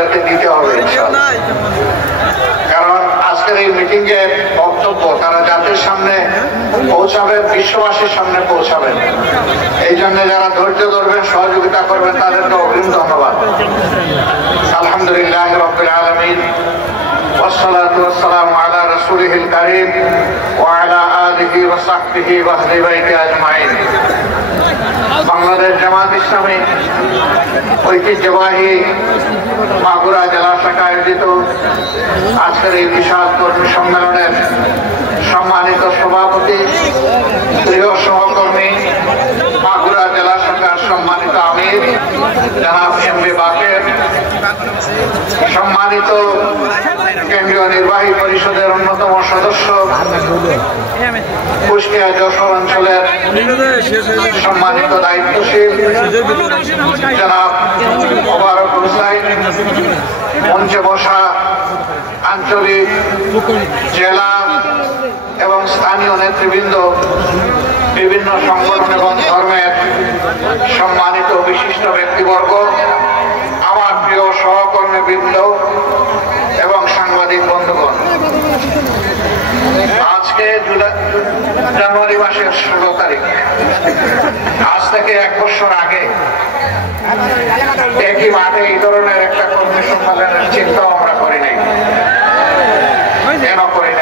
তাদেরকে দিতে হবে, কারণ আজকের এই মিটিং এ বক্তব্য তারা জাতির সামনে পৌঁছাবেন, বিশ্ববাসীর সামনে পৌঁছাবেন। এই জন্য যারা ধৈর্য ধরবেন, সহযোগিতা করবেন, তাদেরকে অগ্রিম ধন্যবাদ। আলহামদুলিল্লাহ রাব্বিল আলামিন, والصلاة والسلام على رسوله الكريم وعلى آله وصحبه وأهل بيته أجمعين। বাংলাদেশ জামাত ইসলামী ঐতিহ্যবাহী মাগুরা জেলা শাখা আয়োজিত আজকের এই বিশাল কর্মী সম্মেলনের সম্মানিত সভাপতি, প্রিয় সহকর্মী, মাগুরা জেলা শাখার সম্মানিত আমির জনাব এম.বি. বাকের, সম্মানিত কেন্দ্রীয় নির্বাহী পরিষদের অন্যতম সদস্য, কুষ্টিয়া যশোর অঞ্চলের সম্মানিত দায়িত্বশীল জনাব মোবারক হুসাইন, মঞ্চে বসা আঞ্চলিক, জেলা এবং স্থানীয় নেতৃবৃন্দ, বিভিন্ন সংগঠন এবং ধর্মের সম্মানিত বিশিষ্ট ব্যক্তিবর্গ, আমার প্রিয় সহকর্মীবৃন্দ এবং সাংবাদিক বন্ধুগণ, আজকে জানুয়ারি মাসের 16 তারিখ, আজ থেকে 1 বছর আগে একই মাঠে এই ধরনের একটা কর্মী সম্মেলনের চিন্তাও আমরা করি নাই। কেন করি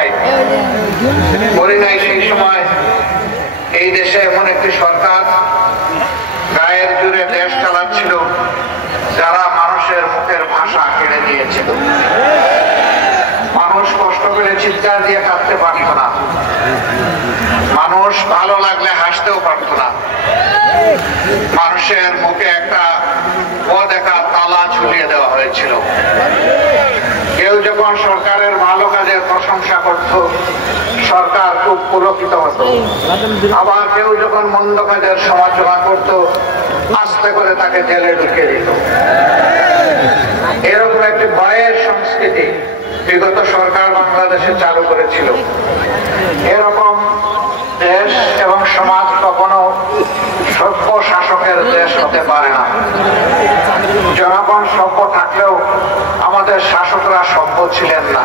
নাই? সেই সময় এই দেশে এমন একটি সরকার গায়ের জোরে দেশ চালাচ্ছিল, যারা মানুষের মুখের ভাষা কেড়ে নিয়েছিল। মানুষ কষ্ট করে চিৎকার দিয়ে কাঁদতে পারত না, মানুষ ভালো লাগলে হাসতেও পারত না, মানুষের মুখে একটা অদেখা তালা ঝুলিয়ে দেওয়া হয়েছিল। কেউ যখন সরকারের ভালো কাজের প্রশংসা করত, সরকার খুব পুলকিত হতো, আবার কেউ যখন মন্দ কাজের সমালোচনা করত, আস্তে করে তাকে জেলে ঢুকিয়ে দিত। এরকম একটি ভয়ের সংস্কৃতি বিগত সরকার বাংলাদেশে চালু করেছিল। এরকম দেশ এবং সমাজ কখনো সভ্য শাসকের দেশ হতে পারে না। জনগণ সভ্য থাকলেও আমাদের শাসকরা সভ্য ছিলেন না।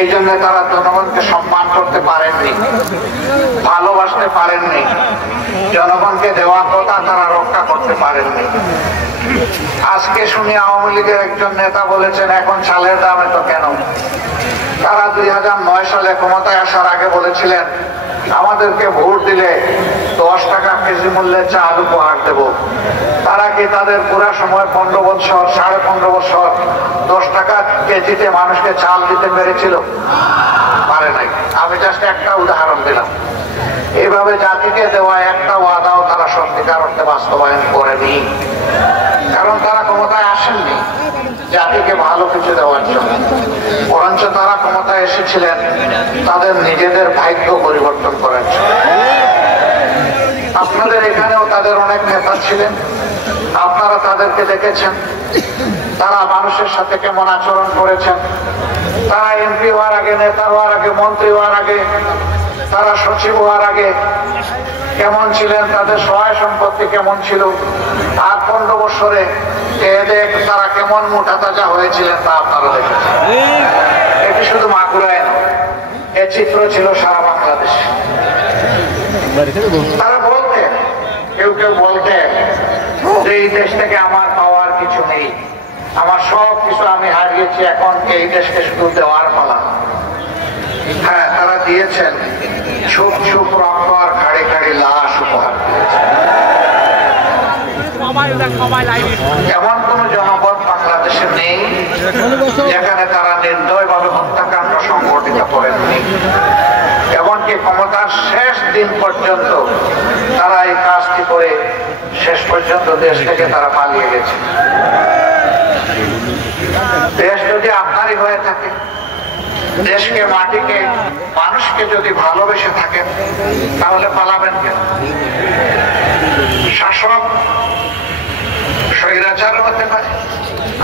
এই জন্য তারা জনগণকে সম্মান করতে পারেননি, ভালোবাসতে পারেননি, জনগণকে দেওয়া কথা তারা রক্ষা করতে পারেননি। আজকে শুনি আওয়ামী লীগের একজন নেতা বলেছেন, এখন চালের দাম এত কেন? তারা 2009 সালে ক্ষমতায় আসার আগে বলেছিলেন, আমাদেরকে ভোট দিলে 10 টাকা কেজি মূল্যে চাল উপহার দেব। তারা কি তাদের পুরা সময় 15 বছর, 15.5 বছর 10 টাকা কেজিতে মানুষকে চাল দিতে পেরেছিল? পারে নাই। আমি জাস্ট একটা উদাহরণ দিলাম। এইভাবে জাতিকে দেওয়া একটা ওয়াদাও তারা সত্যিকার অর্থে বাস্তবায়ন করেনি, কারণ তারা ক্ষমতায় আসেননি জাতিকে ভালো কিছু দেওয়ার জন্য, বরঞ্চ তারা ক্ষমতায় এসেছিলেন তাদের নিজেদের ভাগ্য পরিবর্তন করার জন্য। আপনাদের এখানেও তাদের অনেক নেতা ছিলেন, আপনারা তাদেরকে দেখেছেন, তারা মানুষের সাথে কেমন আচরণ করেছেন। তারা এমপি হওয়ার আগে, নেতা হওয়ার আগে, মন্ত্রী হওয়ার আগে, তারা সচিব হওয়ার আগে কেমন ছিলেন, তাদের সহায় সম্পত্তি কেমন ছিল, আর 15 বছরে তারা কেমন মোটা তাজা হয়েছিলেন তা আপনারা দেখেছেন। এটি শুধু মাগুরায় নয়, এ চিত্র ছিল সারা বাংলাদেশে। তারা বলতেন, কেউ কেউ বলতেন যে এই দেশ থেকে আমার পাওয়ার কিছু নেই, আমার সব কিছু আমি হারিয়েছি, এখন এই দেশকে শুধু দেওয়ার পালা। হ্যাঁ, তারা দিয়েছেন, ছোপ ছোপ রক্ত আর খাড়ি খাড়ি লাশ উপহার দিয়েছেন। এমন কোন জনপদ বাংলাদেশে নেই যেখানে তারা নির্দয়ভাবে হত্যাকাণ্ড সংঘটিত করেননি। এমনকি ক্ষমতার শেষ দিন পর্যন্ত তারা এই কাজটি করে শেষ পর্যন্ত দেশ থেকে তারা পালিয়ে গেছে। দেশ যদি আপনারই হয়ে থাকে, দেশকে, মাটিকে, মানুষকে যদি ভালোবেসে থাকেন, তাহলে পালাবেন কেন? শাসক স্বৈরাচার হতে পারে,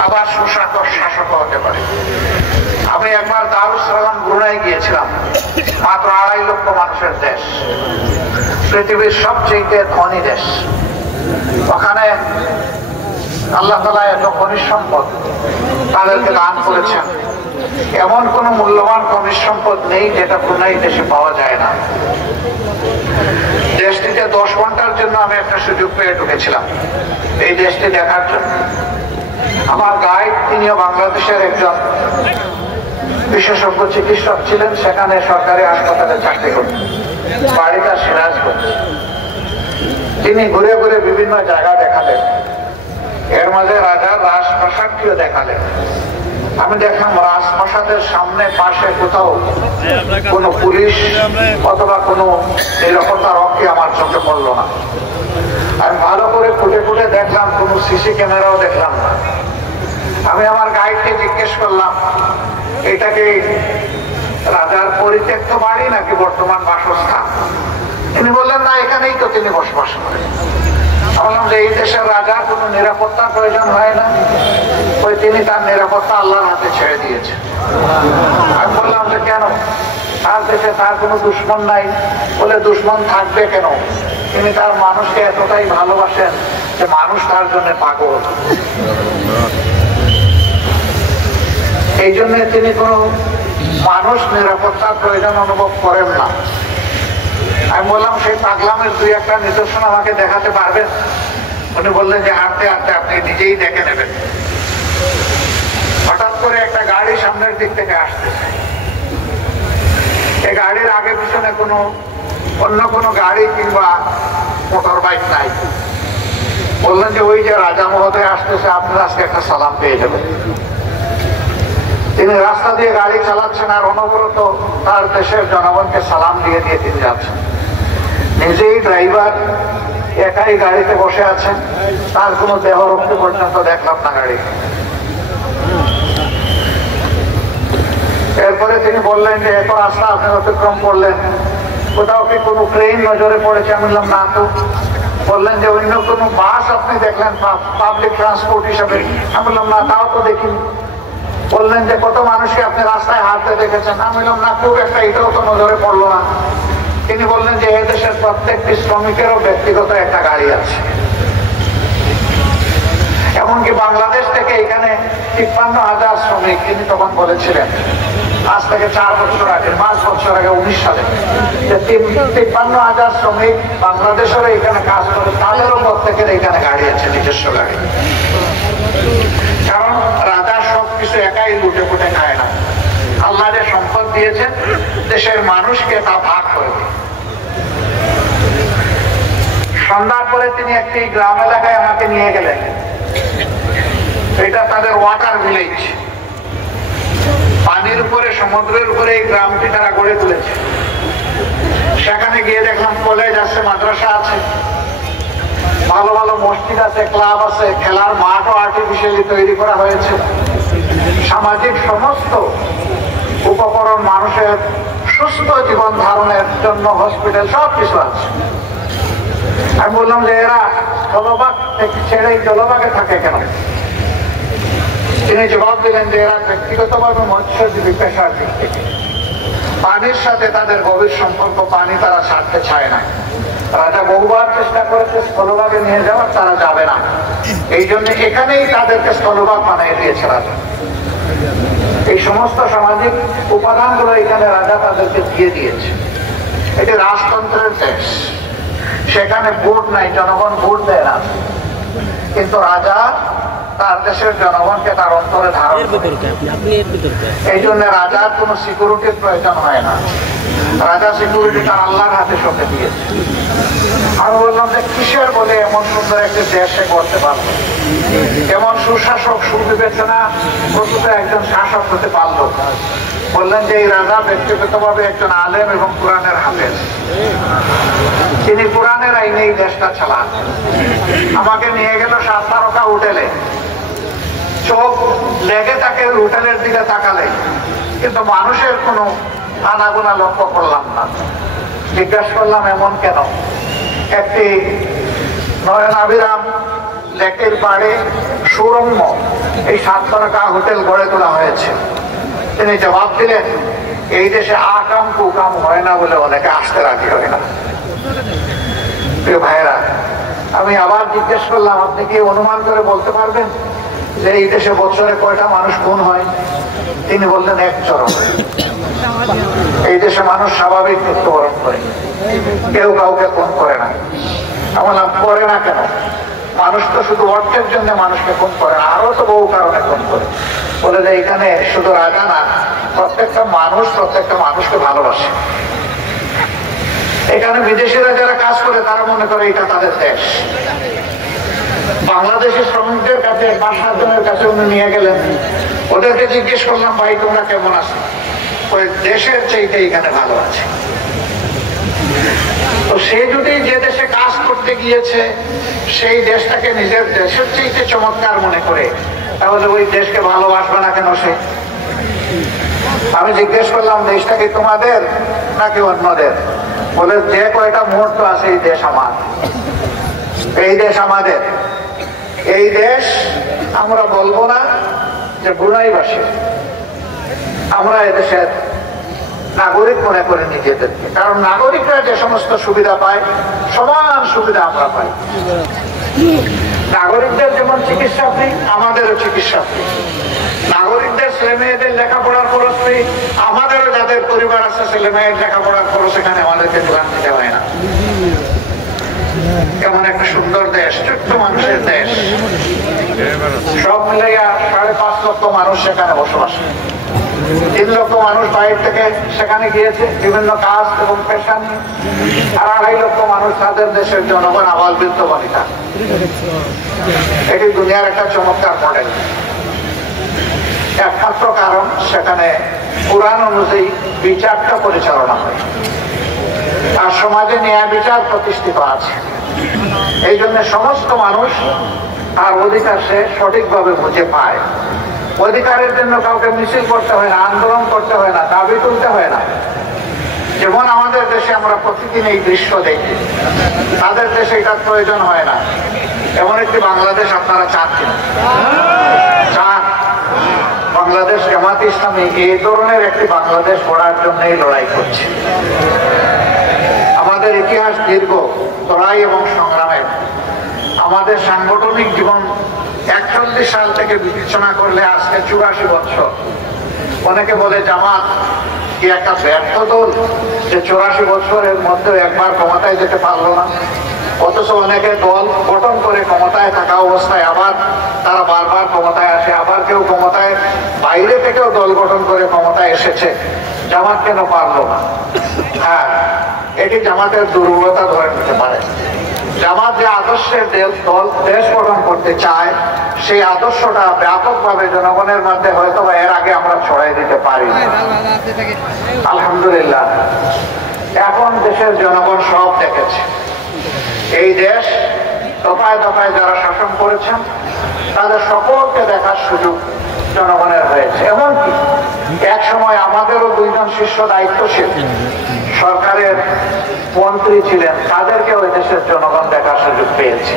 আবার সুশাসক শাসক হতে পারে। আমি একবার দারুস সালাম ব্রুনাই গিয়েছিলাম, মাত্র 2.5 লক্ষ মানুষের দেশ, পৃথিবীর সবচেয়ে ধনী দেশ। ওখানে আল্লাহ তাআলা এত খনিজ সম্পদ তাদেরকে দান করেছেন। এমন কোন মূল্যবান খনিজ সম্পদ নেই যেটা কোনো দেশে পাওয়া যায় না। দেশটিতে 10 ঘন্টার জন্য আমি একটা সুযোগ পেয়ে ঢুকেছিলাম এই দেশটি দেখার জন্য। আমার গাইড তিনিও বাংলাদেশের একজন বিশেষজ্ঞ চিকিৎসক ছিলেন, সেখানে সরকারি হাসপাতালে চাকরি করতেন, বাড়িটা সিরাজগঞ্জ। তিনি ঘুরে ঘুরে বিভিন্ন জায়গা দেখালেন, এর মাঝে রাজার রাজপ্রাসাদটিও দেখালেন। আমি দেখলাম রাজপ্রাসাদের সামনে পাশে কোথাও কোনো পুলিশ অথবা কোনো নিরাপত্তা রক্ষী আমার চোখে পড়লো না। আমি ভালো করে খুঁটে খুঁটে দেখলাম, কোনো সিসি ক্যামেরাও দেখলাম না। আমি আমার গাইডকে জিজ্ঞেস করলাম, এটাকে রাজার পরিত্যক্ত বাড়ি নাকি বর্তমান বাসস্থান? তিনি বললেন, না, এখানেই তো তিনি বসবাস করেন। বললাম যে এই দেশের রাজার কোনো নিরাপত্তার প্রয়োজন হয় না, ওই তিনি তার নিরাপত্তা আল্লাহর হাতে ছেড়ে দিয়েছেন। আমি বললাম যে কেন? তার দেশে তার কোনো দুশ্মন নাই। বলে, দুশ্মন থাকবে কেন? তিনি তার মানুষকে এতটাই ভালোবাসেন যে মানুষ তার জন্য পাগল। এই জন্য তিনি কোনো মানুষ নিরাপত্তার প্রয়োজন অনুভব করেন না। আমি বললাম, সেই পাগলামের 2-1টা নিদর্শন আমাকে দেখাতে পারবেন? উনি বললেন যে হাঁটতে হাঁটতে আপনি নিজেই দেখে নেবেন। হঠাৎ করে একটা গাড়ি সামনের দিক থেকে আসতেছে। এই গাড়ির আগে পিছনে অন্য কোনো গাড়ি কিংবা মোটর বাইক নাই। বললেন যে ওই যে রাজা মহোদয় আসতেছে, আপনার আজকে একটা সালাম পেয়ে যাবেন। তিনি রাস্তা দিয়ে গাড়ি চালাচ্ছেন আর অনবরত তার দেশের জনগণকে সালাম দিয়ে দিয়ে তিনি যাচ্ছেন। নিজেই ড্রাইভার, একাই গাড়িতে বসে আছেন, তার কোনো দেহ রক্ত পর্যন্ত দেখলাম না গাড়ি। এরপরে তিনি বললেন যে এত রাস্তা আপনি অতিক্রম করলেন, কোথাও কি কোনো ট্রেন নজরে পড়েছে? আমি বললাম, না তো। বললেন যে অন্য কোনো বাস আপনি দেখলেন পাবলিক ট্রান্সপোর্ট হিসাবে? আমি বললাম, না, তাও তো দেখিনি। বললেন যে কত মানুষকে আপনি রাস্তায় হাঁটতে দেখেছেন? আমি বললাম, না, খুব একটা, এটাও তো নজরে পড়লো না। তিনি বললেন যে এই দেশের প্রত্যেকটি শ্রমিকেরও ব্যক্তিগত একটা গাড়ি আছে। এমনকি বাংলাদেশ থেকে এখানে ৫৩,০০০ শ্রমিক, তিনি তখন বলেছিলেন, আজ থেকে 4 বছর আগে, 5 বছর আগে, 19 সালে, যে ৫৩,০০০ শ্রমিক বাংলাদেশেরও এখানে কাজ করে, তাদেরও প্রত্যেকের এখানে গাড়ি আছে, নিজস্ব গাড়ি। কারণ রাজা সবকিছু একাই লুটে ফুটে খায় না। আল্লাহ যে সম্পদ দিয়েছেন, দেশের মানুষকে তা ভাগ করে দেয়। সন্ধ্যার পরে তিনি একটি গ্রাম এলাকায় আমাকে নিয়ে গেলেন। এটা তাদের ওয়াটার ভিলেজ, পানির উপরে, সমুদ্রের উপরে এই গ্রামটি তারা গড়ে তুলেছে। সেখানে গিয়ে দেখলাম কলেজ আছে, মাদ্রাসা আছে, ভালো ভালো মসজিদ আছে, ক্লাব আছে, খেলার মাঠও আর্টিফিশিয়ালি তৈরি করা হয়েছে। সামাজিক সমস্ত উপকরণ, মানুষের সুস্থ জীবন ধারণের জন্য হসপিটাল, সবকিছু আছে। আমি বললাম যে এরা জলবাগ ছেড়ে জলবাগে থাকে কেন? তিনি জবাব দিলেন যে এরা ব্যক্তিগতভাবে মৎস্যজীবী পেশার দিক থেকে পানির সাথে তাদের গভীর সম্পর্ক, পানি তারা ছাড়তে চায় না। রাজা বহুবার চেষ্টা করেছে স্থলভাগে নিয়ে যাওয়ার, তারা যাবে না। এই জন্য এখানেই তাদেরকে স্থলভাগ বানিয়ে দিয়েছে রাজা। এই সমস্ত সামাজিক উপাদানগুলো এখানে রাজা তাদেরকে দিয়ে দিয়েছে। এটি রাজতন্ত্রের দেশ, সেখানে ভোট নাই, জনগণ ভোট দেয় না, কিন্তু রাজা তার দেশের জনগণকে তার অন্তরে ধারণ করে। এই জন্য রাজার কোন সিকিউরিটির প্রয়োজন হয় না। রাজা সিকিউরিটি তার আল্লাহর হাতে সঁপে দিয়েছে। আমি বললাম যে কিসের বলে এমন সুন্দর একটি দেশে করতে পারলো, এমন সুশাসক, সুবিবেচনা প্রস্তুত একজন শাসক হতে পারলো? বললেন যে এই রাজা ব্যক্তিগতভাবে একজন আলেম এবং কোরআনের হাফেজ। তিনি কোরআনের আইনে এই দেশটা চালান। আমাকে নিয়ে গেল 7 তারকা হোটেলে। চোখ লেগে থাকে হোটেলের দিকে তাকালে, কিন্তু মানুষের কোনো আনাগোনা লক্ষ্য করলাম না। জিজ্ঞাসা করলাম এমন কেন? একটি নয়নাভিরাম লেকের পাড়ে সুরম্য এই 7 তারকা হোটেল গড়ে তোলা হয়েছে। তিনি জবাব দিলেন, এই দেশে আকাম কুকাম হয় না বলে অনেকে আসতে রাজি হয় না। প্রিয় ভাইয়েরা, আমি আবার জিজ্ঞেস করলাম, আপনি কি অনুমান করে বলতে পারবেন যে এই দেশে বছরে কয়টা মানুষ খুন হয়? তিনি বললেন, এক চরম। এই দেশে মানুষ স্বাভাবিক মৃত্যুবরণ করে, কেউ কাউকে খুন করে না। এমন করে না কেন? মানুষ তো শুধু অর্থের জন্য মানুষকে খুন করে না, আরো তো বহু কারণে খুন করে। বলে যে এখানে শুধু রাজা না, প্রত্যেকটা মানুষকে ভালোবাসে। এখানে বিদেশিরা যারা কাজ করে তারা মনে করে এটা তাদের দেশ। বাংলাদেশি শ্রমিকদের কাছে 5-7 জনের কাছে উনি নিয়ে গেলেন, ওদেরকে জিজ্ঞেস করলাম, ভাই তোমরা কেমন আছো? ওই দেশের চাইতে এখানে ভালো আছে। তো সে যদি যে দেশে কাজ করতে গিয়েছে সেই দেশটাকে নিজের দেশের চাইতে চমৎকার মনে করে, তাহলে ওই দেশকে ভালোবাসবে না কেন সে? আমি জিজ্ঞেস করলাম, দেশটা কি তোমাদের নাকি অন্যদের? বলে, যে কয়টা মুহূর্ত আছে এই দেশ আমার, এই দেশ আমাদের। এই দেশ আমরা বলবো না যে বুনাইবাসী, আমরা এদেশের নাগরিক মনে করে নিজেদেরকে। কারণ নাগরিকরা যে সমস্ত সুবিধা পায়, সমান সুবিধা আমরা পাই। নাগরিকদের যেমন চিকিৎসা ফ্রি, আমাদেরও চিকিৎসা ফ্রি। নাগরিকদের ছেলে মেয়েদের লেখাপড়ার খরচ ফ্রি, আমাদেরও যাদের পরিবার আছে ছেলে মেয়ের লেখাপড়ার খরচ এখানে আমাদেরকে যোগান দিতে হয় না। কেমন একটা সুন্দর দেশ, ছোট্ট মানুষের দেশ। সব মিলে 5.5 লক্ষ মানুষ সেখানে বসবাস। 3 লক্ষ মানুষ বাইরে থেকে সেখানে গিয়েছে বিভিন্ন কাজ এবং পেশা নিয়ে। আর 2.5 লক্ষ মানুষ তাদের দেশের জনগণ, আবাল বৃদ্ধ বনিতা। এটি দুনিয়ার একটা চমৎকার মডেল। একমাত্র কারণ সেখানে কোরআন অনুযায়ী বিচারটা পরিচালনা হয়, আর সমাজে ন্যায় বিচার প্রতিষ্ঠিত আছে। এই জন্য সমস্ত মানুষ তার অধিকার সে সঠিকভাবে বুঝে পায়। অধিকারের জন্য কাউকে মিছিল করতে হয় না, আন্দোলন করতে হয় না, দাবি তুলতে হয় না। যেমন আমাদের দেশে আমরা প্রতিদিন এই দৃশ্য দেখি, তাদের দেশে এটার প্রয়োজন হয় না। এমন একটি বাংলাদেশ আপনারা চান কিনা? চান? বাংলাদেশ জামাত ইসলামী এই ধরনের একটি বাংলাদেশ গড়ার জন্যই লড়াই করছে। আমাদের ইতিহাস দীর্ঘ লড়াই এবং সংগ্রামের। আমাদের সাংগঠনিক জীবন 41 সাল থেকে বিবেচনা করলে আজকে 84 বছর। অনেকে বলে জামাত কি একটা ব্যর্থ দল যে 84 বছরের মধ্যে একবার ক্ষমতায় যেতে পারলো না। অথচ অনেকে দল গঠন করে ক্ষমতায় থাকা অবস্থায় আবার তারা বারবার ক্ষমতায় আসে, আবার কেউ ক্ষমতায় বাইরে থেকেও দল গঠন করে ক্ষমতায় এসেছে। জামাত কেন পারলো না? হ্যাঁ, এটি জামাতের দুর্বলতা ধরে নিতে পারে। জামাত যে আদর্শের দল দেশ গঠন করতে চায়, সেই আদর্শটা ব্যাপকভাবে জনগণের মধ্যে হয়তো এর আগে আমরা ছড়াই দিতে পারি। আলহামদুলিল্লাহ, এখন দেশের জনগণ সব দেখেছে। এই দেশ দফায় দফায় যারা শাসন করেছেন তাদের সকলকে দেখার সুযোগ জনগণের হয়েছে। এমনকি এক সময় আমাদেরও 2 জন শীর্ষ দায়িত্বশীল সরকারের মন্ত্রী ছিলেন, তাদেরকে ওই দেশের জনগণ দেখার সুযোগ পেয়েছে।